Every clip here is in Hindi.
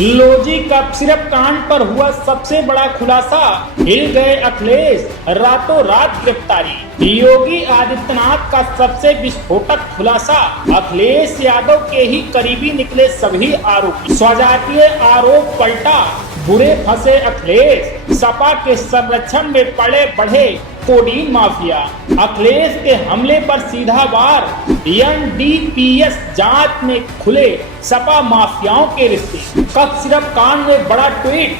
लोजी कप सिरप कांड पर हुआ सबसे बड़ा खुलासा, हिल गए अखिलेश, रातों रात गिरफ्तारी। योगी आदित्यनाथ का सबसे विस्फोटक खुलासा, अखिलेश यादव के ही करीबी निकले सभी आरोपी। स्वजातीय आरोप पलटा, बुरे फंसे अखिलेश, सपा के संरक्षण में पड़े बढ़े कोडीन माफिया। अखिलेश के हमले पर सीधा वार, एनडीपीएस जांच में खुले सपा माफियाओं के रिश्ते। कप सिरप कांड में बड़ा ट्वीट,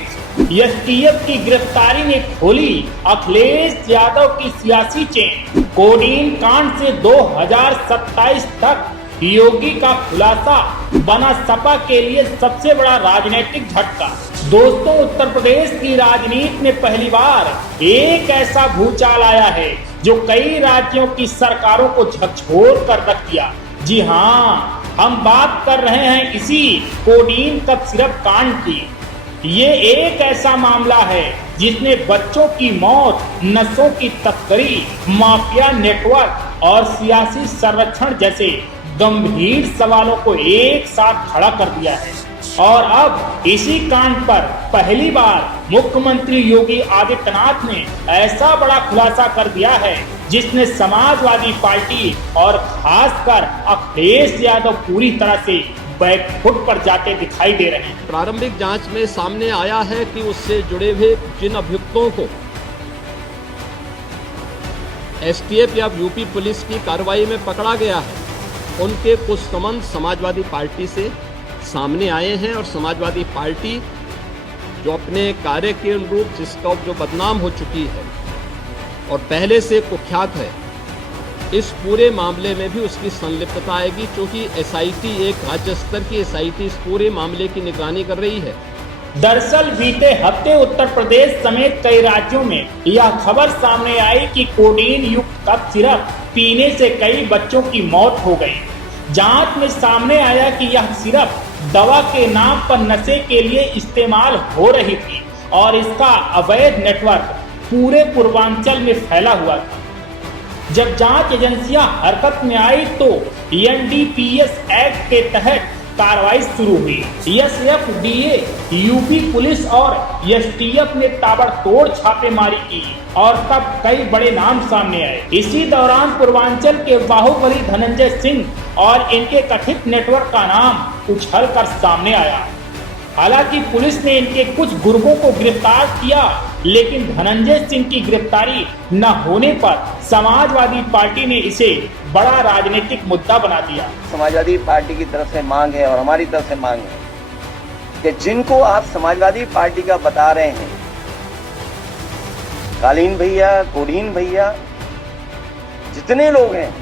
एसटीएफ की गिरफ्तारी ने खोली अखिलेश यादव की सियासी चेन। कोडीन कांड से 2027 तक योगी का खुलासा बना सपा के लिए सबसे बड़ा राजनीतिक झटका। दोस्तों, उत्तर प्रदेश की राजनीति में पहली बार एक ऐसा भूचाल आया है जो कई राज्यों की सरकारों को झकझोर कर रख दिया। जी हाँ, हम बात कर रहे हैं इसी कोडीन कप सिरप कांड की। ये एक ऐसा मामला है जिसने बच्चों की मौत, नसों की तस्करी, माफिया नेटवर्क और सियासी संरक्षण जैसे गंभीर सवालों को एक साथ खड़ा कर दिया है। और अब इसी कांड पर पहली बार मुख्यमंत्री योगी आदित्यनाथ ने ऐसा बड़ा खुलासा कर दिया है जिसने समाजवादी पार्टी और खासकर अखिलेश यादव पूरी तरह से बैकफुट पर जाते दिखाई दे रहे हैं। प्रारंभिक जांच में सामने आया है कि उससे जुड़े हुए जिन अभियुक्तों को एसटीएफ या यूपी पुलिस की कार्रवाई में पकड़ा गया है, उनके कुछ संबंध समाजवादी पार्टी से सामने आए हैं और समाजवादी पार्टी जो अपने कार्य के अनुरूप जिसका जो बदनाम हो चुकी है और पहले से कुख्यात है, इस पूरे मामले में भी उसकी संलिप्तता आएगी, क्योंकि एसआईटी एक राज्य स्तर की एसआईटी इस पूरे मामले की निगरानी कर रही है। दरअसल बीते हफ्ते उत्तर प्रदेश समेत कई राज्यों में यह खबर सामने आई कि कोडीन युक्त कप सिरप पीने से कई बच्चों की मौत हो गई। जांच में सामने आया कि यह सिरप दवा के नाम पर नशे के लिए इस्तेमाल हो रही थी और इसका अवैध नेटवर्क पूरे पूर्वांचल में फैला हुआ था। जब जांच एजेंसियां हरकत में आई तो एनडीपीएस एक्ट के तहत कार्रवाई शुरू हुई। एसएफडीए, यूपी पुलिस और एसटीएफ ने ताबड़तोड़ छापेमारी की और तब कई बड़े नाम सामने आए। इसी दौरान पूर्वांचल के बाहुबली धनंजय सिंह और इनके कथित नेटवर्क का नाम उछलकर सामने आया। हालांकि पुलिस ने इनके कुछ गुर्गों को गिरफ्तार किया, लेकिन धनंजय सिंह की गिरफ्तारी न होने पर समाजवादी पार्टी ने इसे बड़ा राजनीतिक मुद्दा बना दिया। समाजवादी पार्टी की तरफ से मांग है और हमारी तरफ से मांग है कि जिनको आप समाजवादी पार्टी का बता रहे हैं, कालीन भैया, कोडीन भैया, जितने लोग हैं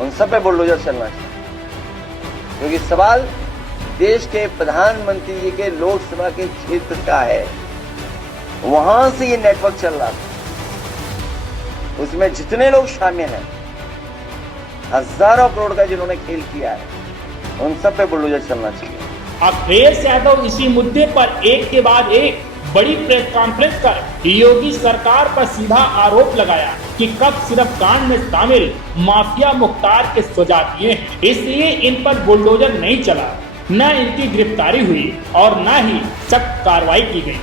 उन सब पे बुलडोजर चलना चाहिए, क्योंकि सवाल देश के प्रधानमंत्री जी के लोकसभा के क्षेत्र का है। वहां से ये नेटवर्क चल रहा था, उसमें जितने लोग शामिल हैं, हजारों करोड़ का जिन्होंने खेल किया है, उन सब पे बुलडोजर चलना चाहिए। अखिलेश यादव इसी मुद्दे पर एक के बाद एक बड़ी प्रेस कॉन्फ्रेंस कर योगी सरकार पर सीधा आरोप लगाया कि कप सिरप कांड में शामिल माफिया मुख्तार के स्वजातीय हैं, इसलिए इन पर बुलडोजर नहीं चला, न इनकी गिरफ्तारी हुई और न ही सख्त कार्रवाई की गई।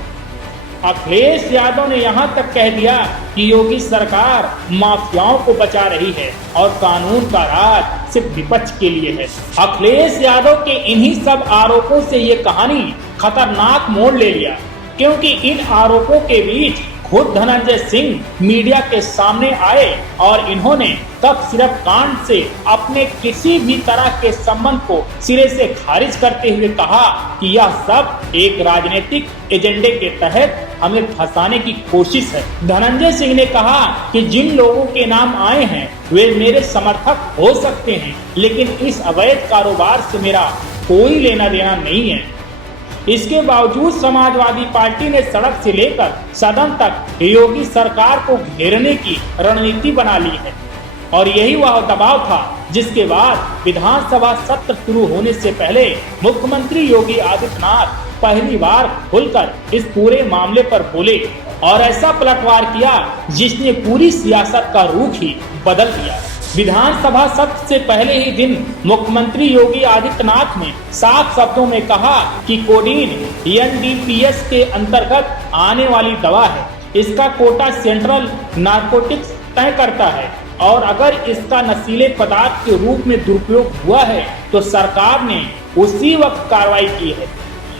अखिलेश यादव ने यहां तक कह दिया कि योगी सरकार माफियाओं को बचा रही है और कानून का राज सिर्फ विपक्ष के लिए है। अखिलेश यादव के इन्हीं सब आरोपों से ये कहानी खतरनाक मोड़ ले लिया, क्योंकि इन आरोपों के बीच खुद धनंजय सिंह मीडिया के सामने आए और इन्होंने कप सिरप कांड से अपने किसी भी तरह के संबंध को सिरे से खारिज करते हुए कहा कि यह सब एक राजनीतिक एजेंडे के तहत हमें फंसाने की कोशिश है। धनंजय सिंह ने कहा कि जिन लोगों के नाम आए हैं वे मेरे समर्थक हो सकते हैं, लेकिन इस अवैध कारोबार से मेरा कोई लेना देना नहीं है। इसके बावजूद समाजवादी पार्टी ने सड़क से लेकर सदन तक योगी सरकार को घेरने की रणनीति बना ली है और यही वह दबाव था जिसके बाद विधानसभा सत्र शुरू होने से पहले मुख्यमंत्री योगी आदित्यनाथ पहली बार खुलकर इस पूरे मामले पर बोले और ऐसा पलटवार किया जिसने पूरी सियासत का रुख ही बदल दिया। विधानसभा सत्र से पहले ही दिन मुख्यमंत्री योगी आदित्यनाथ ने साफ शब्दों में कहा कि कोडीन एनडीपीएस के अंतर्गत आने वाली दवा है। इसका कोटा सेंट्रल नारकोटिक्स तय करता है और अगर इसका नशीले पदार्थ के रूप में दुरुपयोग हुआ है तो सरकार ने उसी वक्त कार्रवाई की है।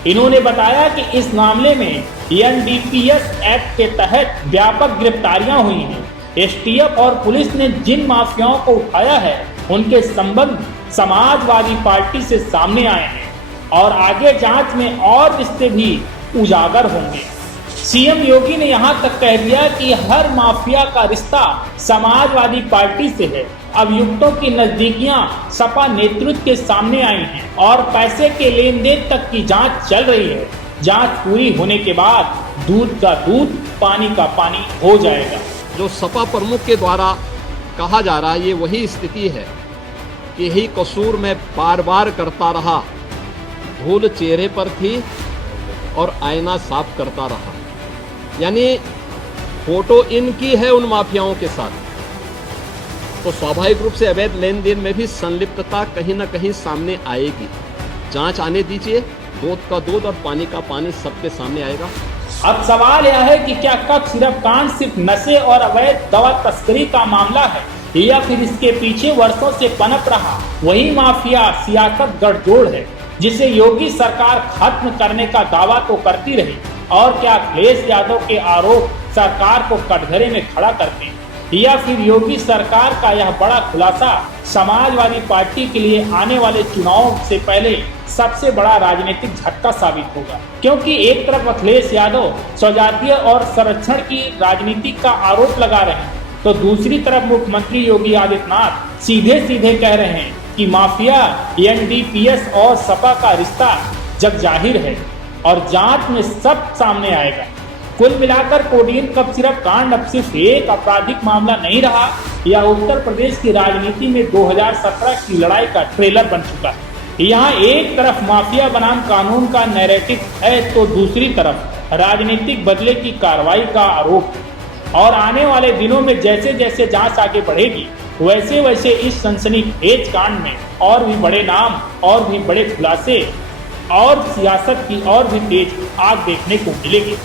इन्होंने बताया कि इस मामले में एनडीपीएस एक्ट के तहत व्यापक गिरफ्तारियां हुई हैं। एसटीएफ और पुलिस ने जिन माफियाओं को उठाया है उनके संबंध समाजवादी पार्टी से सामने आए हैं और आगे जांच में और रिश्ते भी उजागर होंगे। सीएम योगी ने यहां तक कह दिया कि हर माफिया का रिश्ता समाजवादी पार्टी से है। अभियुक्तों की नजदीकियां सपा नेतृत्व के सामने आई हैं और पैसे के लेन देन तक की जांच चल रही है। जांच पूरी होने के बाद दूध का दूध पानी का पानी हो जाएगा। जो सपा प्रमुख के द्वारा कहा जा रहा है ये वही स्थिति है कि यही कसूर मैं बार बार करता रहा, धूल चेहरे पर थी और आईना साफ करता रहा। यानी फोटो इनकी है उन माफियाओं के साथ, तो स्वाभाविक रूप से अवैध लेन देन में भी संलिप्तता कहीं ना कहीं सामने आएगी। जांच आने दीजिए, दूध का दूध और पानी का पानी सबके सामने आएगा। अब सवाल यह है कि क्या कफ सिरप कांड सिर्फ नशे और अवैध दवा तस्करी का मामला है या फिर इसके पीछे वर्षों से पनप रहा वही माफिया सियासत गठजोड़ है जिसे योगी सरकार खत्म करने का दावा तो करती रही। और क्या अखिलेश यादव के आरोप सरकार को कटघरे में खड़ा करते हैं या फिर योगी सरकार का यह बड़ा खुलासा समाजवादी पार्टी के लिए आने वाले चुनाव से पहले सबसे बड़ा राजनीतिक झटका साबित होगा। क्योंकि एक तरफ अखिलेश यादव स्वजातीय और संरक्षण की राजनीति का आरोप लगा रहे हैं तो दूसरी तरफ मुख्यमंत्री योगी आदित्यनाथ सीधे सीधे कह रहे हैं कि माफिया एनडीपीएस और सपा का रिश्ता जग जाहिर है और जांच में सब सामने आएगा। कुल मिलाकर कोडीन कफ सिरप कांड अब सिर्फ एक आपराधिक मामला नहीं रहा, यह उत्तर प्रदेश की राजनीति में 2017 की लड़ाई का ट्रेलर बन चुका है। यहाँ एक तरफ माफिया बनाम कानून का नैरेटिव है तो दूसरी तरफ राजनीतिक बदले की कार्रवाई का आरोप है। और आने वाले दिनों में जैसे जैसे जांच आगे बढ़ेगी वैसे वैसे इस सनसनीखेज कांड में और भी बड़े नाम और भी बड़े खुलासे और सियासत की और भी तेज आग देखने को मिलेगी।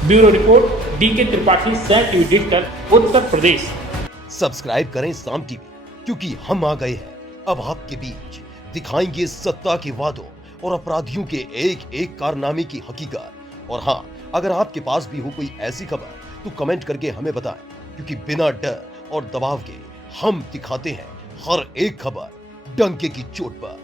Bureau report D K Tripathi, sat TV digital, Uttar Pradesh. Subscribe करें साम टीवी क्योंकि हम आ गए हैं अब आपके बीच, दिखाएंगे सत्ता के वादों और अपराधियों के एक एक कारनामे की हकीकत। और हाँ, अगर आपके पास भी हो कोई ऐसी खबर तो कमेंट करके हमें बताएं, क्योंकि बिना डर और दबाव के हम दिखाते हैं हर एक खबर डंके की चोट पर।